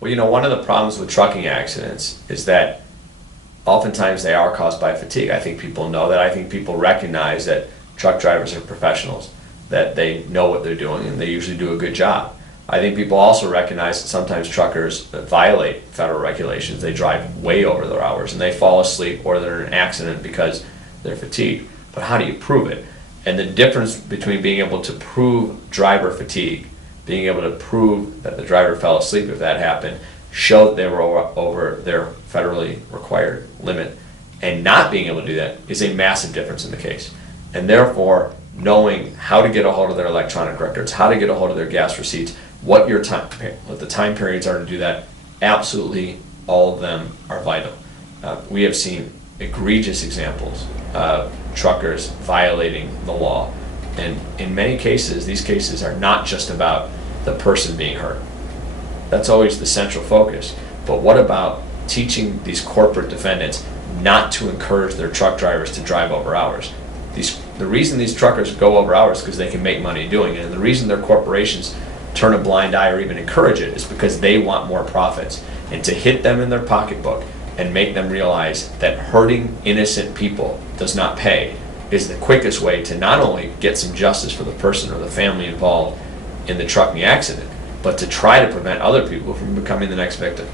Well, one of the problems with trucking accidents is that oftentimes they are caused by fatigue. I think people know that. I think people recognize that truck drivers are professionals, that they know what they're doing, and they usually do a good job. I think people also recognize that sometimes truckers violate federal regulations. They drive way over their hours and they fall asleep or they're in an accident because they're fatigued. But how do you prove it? And the difference between being able to prove driver fatigue, being able to prove that the driver fell asleep if that happened, show that they were over their federally required limit, and not being able to do that is a massive difference in the case. And therefore, knowing how to get a hold of their electronic records, how to get a hold of their gas receipts, what the time periods are to do that, absolutely all of them are vital. We have seen egregious examples of truckers violating the law, and in many cases, these cases are not just about the person being hurt. That's always the central focus. But what about teaching these corporate defendants not to encourage their truck drivers to drive over hours? The reason these truckers go over hours is because they can make money doing it, and the reason their corporations turn a blind eye or even encourage it is because they want more profits. And to hit them in their pocketbook and make them realize that hurting innocent people does not pay is the quickest way to not only get some justice for the person or the family involved in the trucking accident, but to try to prevent other people from becoming the next victim.